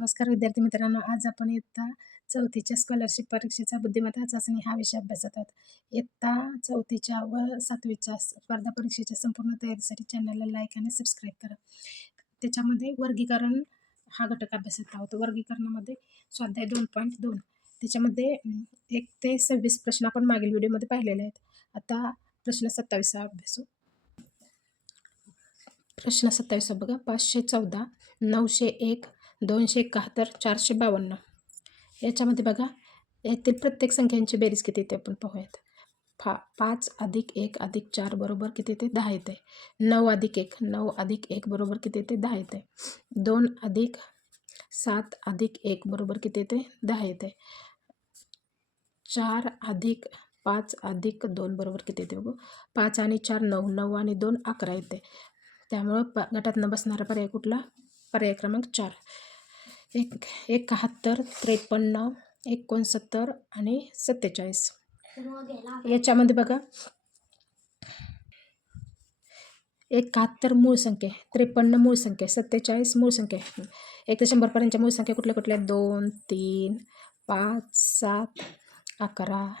नमस्कार विद्यार्थी मित्रांनो, आज आपण इयत्ता 4थीच्या स्कॉलरशिप परीक्षेचा बुद्धिमत्ता चाचणी हा विषय अभ्यासत आहोत. इयत्ता 4थीच्या व 7वीच्या स्पर्धा परीक्षेच्या संपूर्ण तयारीसाठी चॅनलला लाईक आणि सबस्क्राईब करा. त्याच्यामध्ये वर्गीकरण हा घटक अभ्यासत आहोत. वर्गीकरणामध्ये स्वाध्याय 2.2 त्याच्यामध्ये 1 ते 26 प्रश्न आपण मागील व्हिडिओमध्ये पाहिलेले आहेत. आता प्रश्न 27 अभ्यासू. प्रश्न 27 बघा. 514, 901, 271, 452 याच्यामध्ये बघा, यातील प्रत्येक संख्यांची बेरीज किती येते आपण पाहूयात. 5 + 1 + 4 बरोबर किती येते? 10 येते. 9 + 1 9 + 1 बरोबर किती येते? 10 येते. 2 + 7 + 1 बरोबर किती येते? 10 येते. 4 + 5 + 2 बरोबर किती येते? बघू. 5 आणि 4 9 9 आणि 2 11 येते. त्यामुळं गटात न बसणारा पर्याय कुठला? पर्याय क्रमांक 4. 71, 53, 69 आणि 47 याच्यामध्ये बघा, 71 मूळ संख्या, 53 मूळ संख्या, 47 मूळ संख्या. 1 ते 100 पर्यंतच्या मूळ संख्या कुठल्या कुठल्या? 2, 3, 5, 7, 11,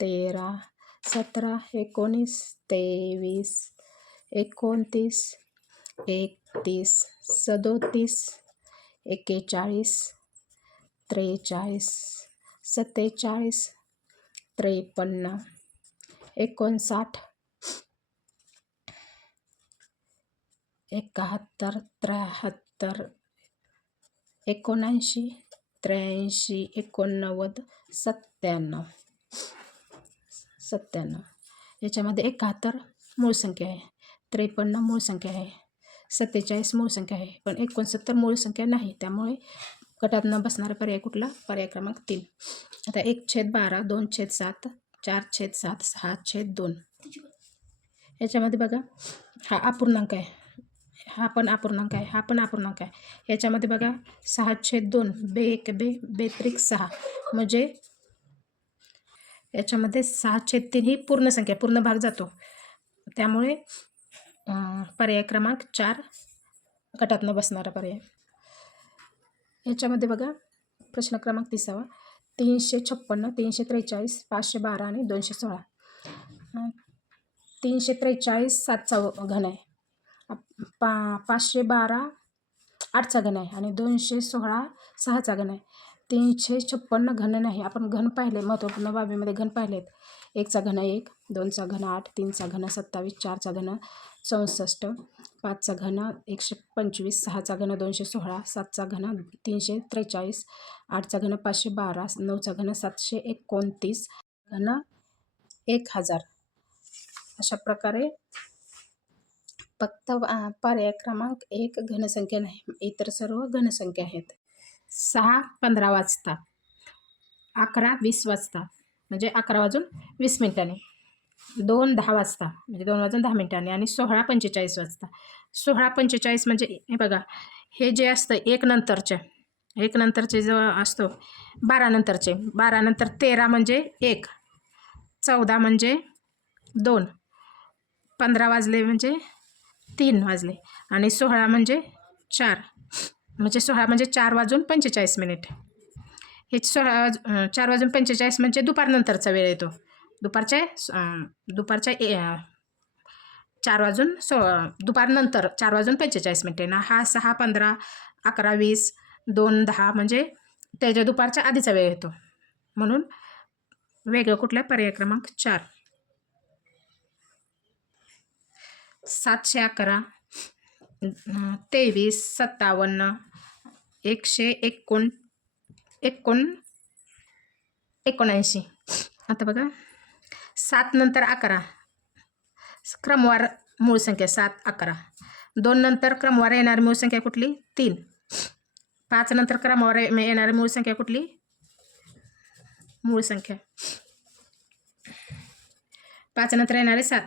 13, 17, 19, 23, 29, 31, 37, 41, 43, 47, 53, 59, 71, 73, 79, 83, 89, 97. याच्यामध्ये 71 मूळ संख्या आहे, 53 मूळ संख्या आहे, 47 मूळ संख्या आहे, पण 69 मूळ संख्या नाही. त्यामुळे गटात न बसणारा पर्याय कुठला? पर्याय क्रमांक 3. आता 1/12, 2/7, 4/7, 6/2 याच्यामध्ये बघा, हा अपूर्णांक आहे, हा पण अपूर्णांक आहे, हा पण अपूर्णांक आहे. याच्यामध्ये बघा 6/2 बे 6 म्हणजे याच्यामध्ये 6/3 ही पूर्ण संख्या, पूर्ण भाग जातो. त्यामुळे पर्याय क्रमांक 4 गटात न बसणारा पर्याय. याच्यामध्ये बघा, प्रश्न क्रमांक 30, 356, 343, 512 आणि 216. 343 7चा घन आहे, 512 8चा घन आहे आणि 216 6चा घन आहे. 356 घन नाही, आपण घन पाहिले, महत्त्वपूर्ण बाबीमध्ये घन पाहिलेत. 1चा घन 1, 2चा घन 8, 3चा घन 27, 4चा घन 64, 5चा घन 125, 6चा घन 216, 7चा घन 343, 8चा घन 512, 9चा घन 729, घन 1000. अशा प्रकारे फक्त पर्याय क्रमांक 1 घनसंख्या नाही, इतर सर्व घनसंख्या आहेत. 6 15 वाजता, 11 20 वाजता म्हणजे 11 वाजून 20 मिनिटांनी, 2 10 वाजता म्हणजे 2 वाजून 10 मिनिटांनी आणि 16 45 वाजता. 16 45 म्हणजे हे बघा, हे जे असतं 1 नंतरचे जो असतो 12 नंतरचे, 12 नंतर 13 म्हणजे 1, 14 म्हणजे 2, 15 वाजले म्हणजे 3 वाजले आणि 16 म्हणजे 4, म्हणजे 16 म्हणजे 4 वाजून 45 मिनिट. हे 4 वाजून 45 म्हणजे दुपारनंतरचा वेळ येतो. दुपारच्या 4 वाजून दुपारनंतर 4 वाजून 45 मिनिटे ना. हा 6 15 11 20 2 10 म्हणजे त्याच्या दुपारच्या आधीचा वेळ येतो. म्हणून वेगळं कुठल्या? पर्याय क्रमांक 4. 711, 23, 57, 179. आता बघा, 7 नंतर 11 क्रमवार मूळ संख्या 7 11. 2 नंतर क्रमवार येणारी मूळ संख्या कुठली? 3. 5 नंतर क्रमवार येणारी मूळ संख्या कुठली? मूळ संख्या 5 नंतर येणारे 7.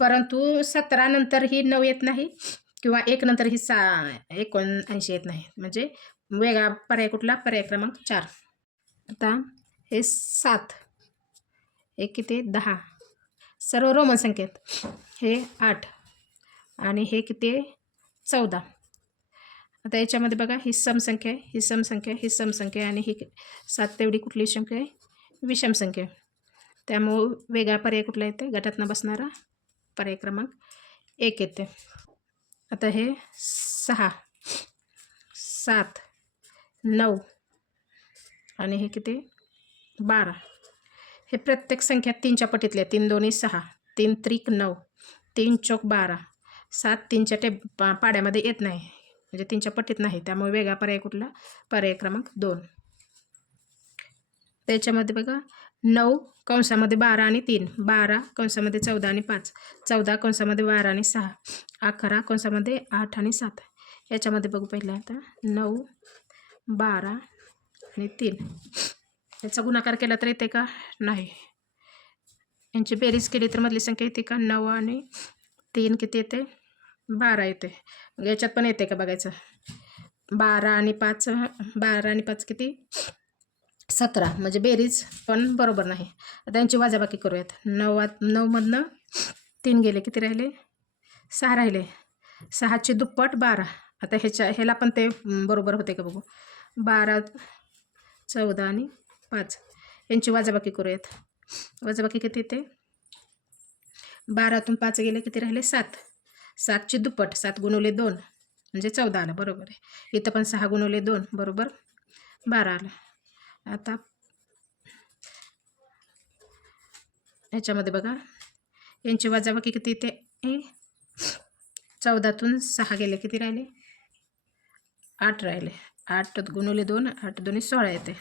परंतु 17 नंतर ही 9 येत नाही किंवा 1 नंतर ही 79 येत नाही. म्हणजे वेगळा पर्याय कुठला? पर्याय क्रमांक 4. आता हे 7, हे किती? 10, सर्व रोमन संख्येत. हे 8 आणि हे किती? 14. आता याच्यामध्ये बघा ही समसंख्या आहे, ही समसंख्या आहे, ही समसंख्या आहे आणि ही 7 तेवढी कुठली संख्या आहे? विषम संख्या आहे. त्यामुळं वेगळा पर्याय कुठला येते? गटातनं बसणारा पर्याय क्रमांक 1 येते. आता हे 6, 7, 9 आणि हे किती? 12. हे प्रत्येक संख्या 3च्या पटीतल्या. 3 दोन्ही 6, 3 त्रिक 9, 3 चौक 12, 7 3च्या पाड्यामध्ये येत नाही, म्हणजे 3च्या पटीत नाही. त्यामुळे वेगळा पर्याय कुठला? पर्याय क्रमांक 2. त्याच्यामध्ये बघा 9 कंसामध्ये 12 आणि 3, 12 कंसामध्ये 14 आणि 5, 14 कंसामध्ये 12 आणि 6, 11 कंसामध्ये 8 आणि 7. याच्यामध्ये बघू पहिलं आता 9, 12 आणि 3. याचा गुणाकार केला तर येते का? नाही. यांची बेरीज केली तर मधली संख्या येते का? 9 आणि 3 किती येते? 12 येते. मग याच्यात पण येते का बघायचं. 12 आणि 5 किती? 17. म्हणजे बेरीज पण बरोबर नाही. आता यांची वजाबाकी करूयात. 9मधनं 3 गेले, किती राहिले? 6 राहिले. 6ची दुप्पट 12. आता ह्याला पण ते बरोबर होते का बघू. 12, 14 आणि 5 यांची वजाबाकी करूयात. वजाबाकी किती येते? 12तून 5 गेले, किती राहिले? 7. 7ची दुप्पट 7 गुणवले 2 म्हणजे 14 आलं, बरोबर आहे. इथं पण 6 गुणवले 2 बरोबर 12 आलं. आता ह्याच्यामध्ये बघा यांची वजाबाकी किती येते? 14तून 6 गेले, किती राहिले? 8 राहिले. 8 गुणवले 2, 8 दोन्ही 16 येते.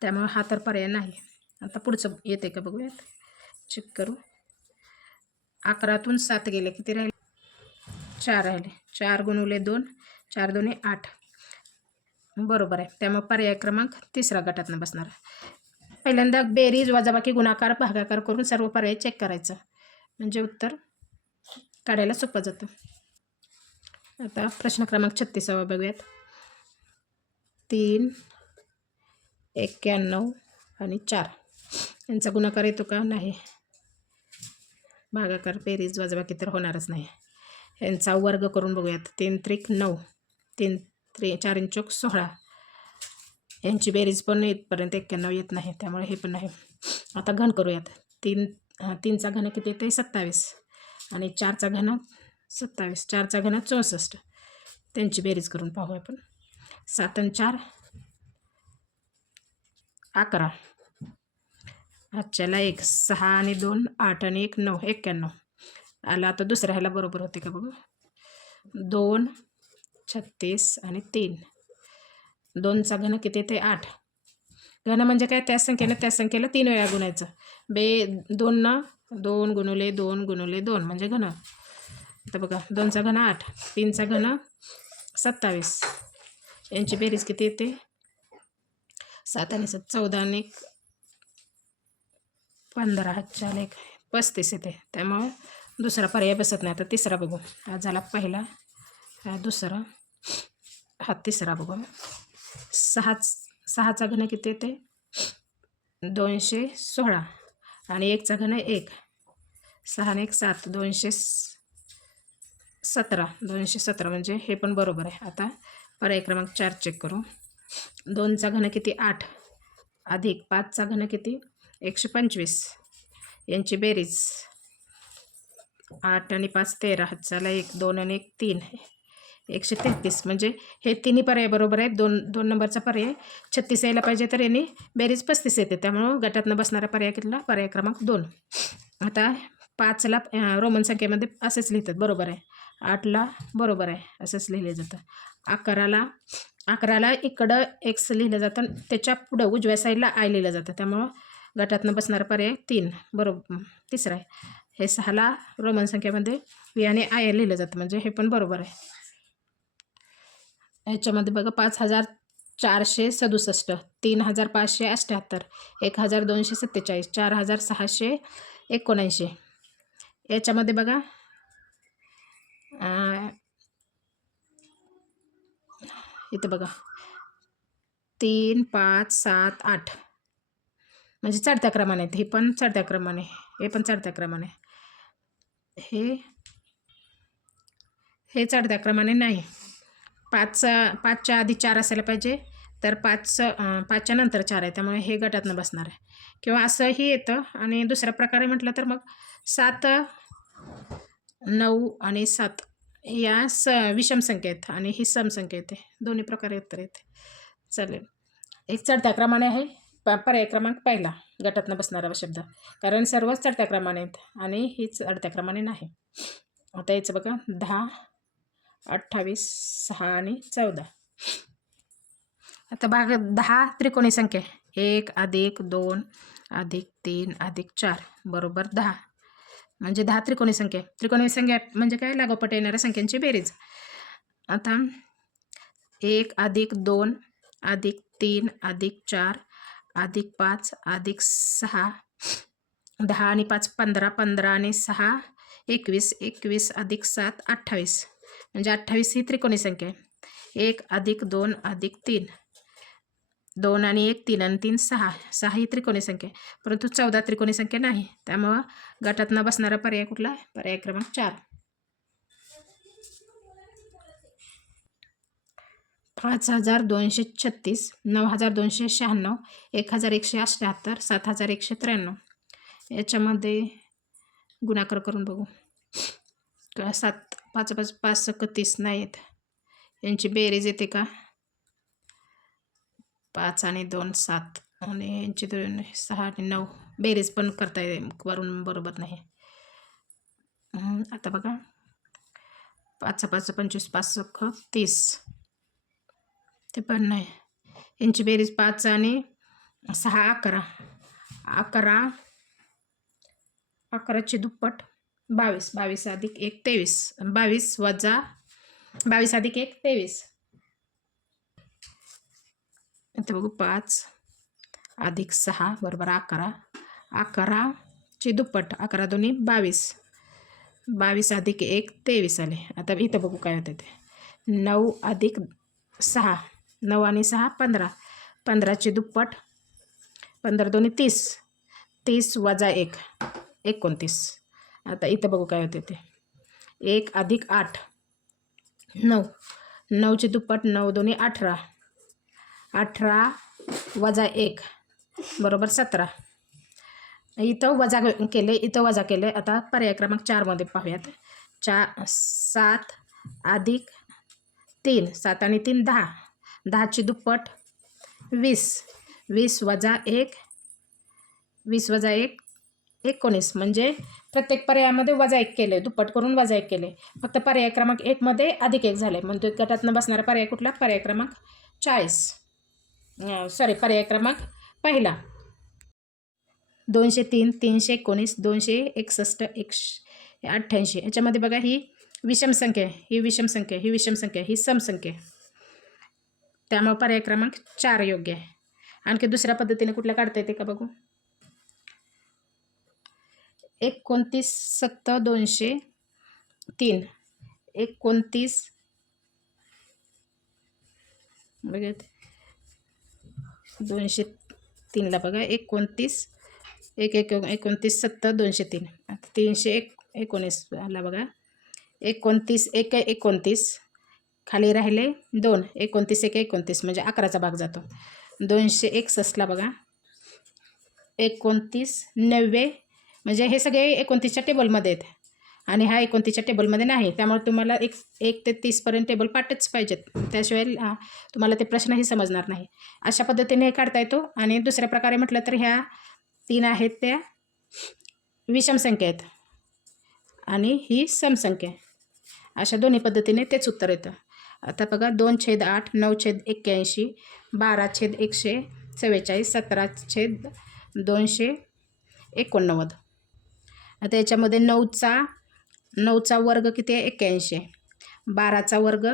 त्यामुळे हा तर पर्याय नाही. आता पुढचं येते का बघूयात, चेक करू. 11तून 7 गेले, किती राहिले? 4 राहिले. 4 गुणवले 2, 4 दोन्ही 8 बरोबर आहे. त्यामुळे पर्याय क्रमांक 3 गटातनं बसणार. पहिल्यांदा बेरीज, वजाबाकी, गुणाकार, भागाकार करून सर्व पर्याय चेक करायचं, म्हणजे उत्तर काढायला सोपं जातं. आता प्रश्न क्रमांक 36 बघूयात. 3, 91 आणि 4 यांचा गुणाकार येतो का? नाही. भागाकार, बेरीज, वजाबाकी तर होणारच नाही. यांचा वर्ग करून बघूयात. 3 त्रिक 9, 3 4 चौक 16. यांची बेरीज पण इथपर्यंत 91 येत नाही, त्यामुळे हे पण नाही. आता घन करूयात. 3चा घन किती येते? 27 आणि 4चा घन 27, 4चा घन 64. त्यांची बेरीज करून पाहू आपण. 7 आणि 4 11. आजच्याला 1, 6 आणि 2 8 आणि 1 9, 91 आला. आता दुसऱ्या ह्याला बरोबर होते का बघू. 2 36 आणि 3. 2चा घन किती येते? 8. घन म्हणजे काय? त्याच संख्येला 3 वेळा गुणायचं. 2 गुणवले 2 गुणवले 2 म्हणजे घन. आता बघा 2चा घन 8, 3चा घन 27. यांची बेरीज किती येते? 7 आणि 7 14 आणि 15 हातच्याला 1 35 येते. त्यामुळे दुसरा पर्याय बसत नाही. आता तिसरा बघू. हा झाला पहिला, हा दुसरा, हा तिसरा बघू. 6चा घन किती येते? 216 आणि 1चा घन 1, 6 आणि 1 7, 217 म्हणजे हे पण बरोबर आहे. आता पर्याय क्रमांक 4 चेक करू. 2चा घन किती? 8 अधिक 5चा घन किती? 125. यांची बेरीज 8 आणि 5 13, हातचाला 1, 2 आणि 1 3, 133. म्हणजे हे तिन्ही पर्याय बरोबर आहेत. 2 नंबरचा पर्याय 36 यायला पाहिजे, तर यांनी बेरीज 35 येते. त्यामुळं गटातनं बसणारा पर्याय कितला? पर्याय क्रमांक 2. आता 5ला रोमन संख्येमध्ये असेच लिहितात, बरोबर आहे. 8ला बरोबर आहे, असंच लिहिलं जातं. 11ला इकडं x लिहिलं जातं, त्याच्या पुढं उजव्या साईडला I लिहिलं जातं. त्यामुळं गटातनं बसणारा पर्याय 3 बरोबर, तिसरा आहे. हे 6ला रोमन संख्येमध्ये V आणि I लिहिलं जातं, म्हणजे हे पण बरोबर आहे. ह्याच्यामध्ये बघा 5467, 3578, 1247, 4679. याच्यामध्ये बघा इथं बघा 3 5 7 8 म्हणजे चढत्या क्रमाने आहेत. हे पण चढत्या क्रमाने, हे पण चढत्या क्रमाने, हे चढत्या क्रमाने नाही. पाचच्या आधी 4 असायला पाहिजे, तर 5च्या नंतर 4 आहे, त्यामुळे हे गटातनं बसणार आहे. किंवा असंही येतं. आणि दुसऱ्या प्रकारे म्हटलं तर मग 7, 9 आणि 7 या विषम संख्या आहेत आणि ही सम संख्या येते. दोन्ही प्रकारे उत्तर येते. चालेल. एक चढत्या क्रमाने आहे. पर्याय क्रमांक पहिला गटातनं बसणारा शब्द, कारण सर्वच चढत्या क्रमाने आहेत आणि ही चढत्या क्रमाने नाही. आता याचं बघा 10, 28, 6 आणि 14. आता भाग 10 त्रिकोणी संख्या 1 + 2 + 3 + 4 बरोबर 10. म्हणजे 10 त्रिकोणी संख्या. त्रिकोणी संख्या म्हणजे काय? लागोपाठ येणाऱ्या संख्यांची बेरीज. आता 1 + 2 + 3 + 4 + 5 + 6 10 आणि 5 15 15 आणि 6 21 21 + 7 28. म्हणजे 28 ही त्रिकोणी संख्या आहे. 1 + 2 + 3 2 आणि 1 3 आणि 3 6 6 ही त्रिकोणी संख्या आहे. परंतु 14 त्रिकोणी संख्या नाही. त्यामुळं गटातनं बसणारा पर्याय कुठला? पर्याय क्रमांक 4. 5236, 9296, 1178, 7193. याच्यामध्ये गुणाकार करून बघू. 7 5 5 5 31 नाही आहेत. यांची बेरीज येते का? 5 आणि 2 7 आणि यांची 2 6 आणि 9. बेरीज पण करता येईल, वरून बरोबर नाही. आता बघा 5 5 25 5 30 ते पण नाही. यांची बेरीज 5 आणि 6 11 11 11ची दुप्पट 22 22 + 1 23 22 - 22 + 1 23. आता बघू 5 + 6 बरोबर 11 11ची दुप्पट 11 दोन्ही 22 22 + 1 23 आले. आता इथं बघू काय होतं ते. 9 + 6 9 आणि 6 15 15ची दुप्पट 15 दोन्ही 30 30 - 1 29. आता इथं बघू काय होते ते. 1 + 8 9 9ची दुप्पट 9 दोन्ही 18 18 - 1 बरोबर 17. इथं वजा केले, इथं वजा केले. आता पर्याय क्रमांक 4 मध्ये पाहूयात. 7 + 3 7 आणि 3 10 10ची दुप्पट 20 20 - 1 20 - 1 19. म्हणजे प्रत्येक पर्यायामध्ये -1 केले, दुप्पट करून -1 केले. फक्त पर्याय क्रमांक 1 मध्ये +1 झाले. म्हणजे गटातनं बसणारा पर्याय कुठला? पर्याय क्रमांक 40. पर्याय क्रमांक पहिला. 203 319 261 188. याच्यामध्ये बघा ही विषम संख्या आहे, ही विषम संख्या, ही विषम संख्या, ही सम संख्या. त्यामुळे पर्याय क्रमांक 4 योग्य आहे. आणखी दुसऱ्या पद्धतीने कुठल्या काढता येते का बघू. 29 7 203 29 बघा 203ला बघा 29 1 29 7 203. आता 319ला बघा 29 1 29 खाली राहिले 2 29 1 29 म्हणजे 11चा भाग जातो. 261ला बघा 29 90 म्हणजे हे सगळे 29च्या टेबलमध्ये आहेत आणि हा 29च्या टेबलमध्ये नाही. त्यामुळे तुम्हाला 1 ते 30पर्यंत टेबल पाठच पाहिजेत, त्याशिवाय तुम्हाला ते प्रश्नही समजणार नाही. अशा पद्धतीने हे काढता येतो. आणि दुसऱ्या प्रकारे म्हटलं तर ह्या 3 आहेत त्या विषम संख्या आहेत आणि ही समसंख्या आहे. अशा दोन्ही पद्धतीने तेच उत्तर येतं. आता बघा 2/8 9/81 12/144 17/289. आता याच्यामध्ये 9चा वर्ग किती आहे? 81. 12चा वर्ग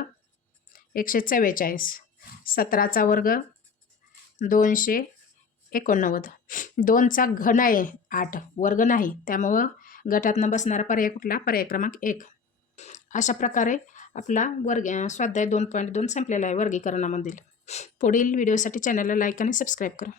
144. 17चा वर्ग 289. 2चा घन आहे 8, वर्ग नाही. त्यामुळं गटातनं बसणारा पर्याय कुठला? पर्याय क्रमांक 1. अशा प्रकारे आपला स्वाध्याय 2.2 संपलेला आहे वर्गीकरणामधील. पुढील व्हिडिओसाठी चॅनलला लाईक आणि सबस्क्राईब करा.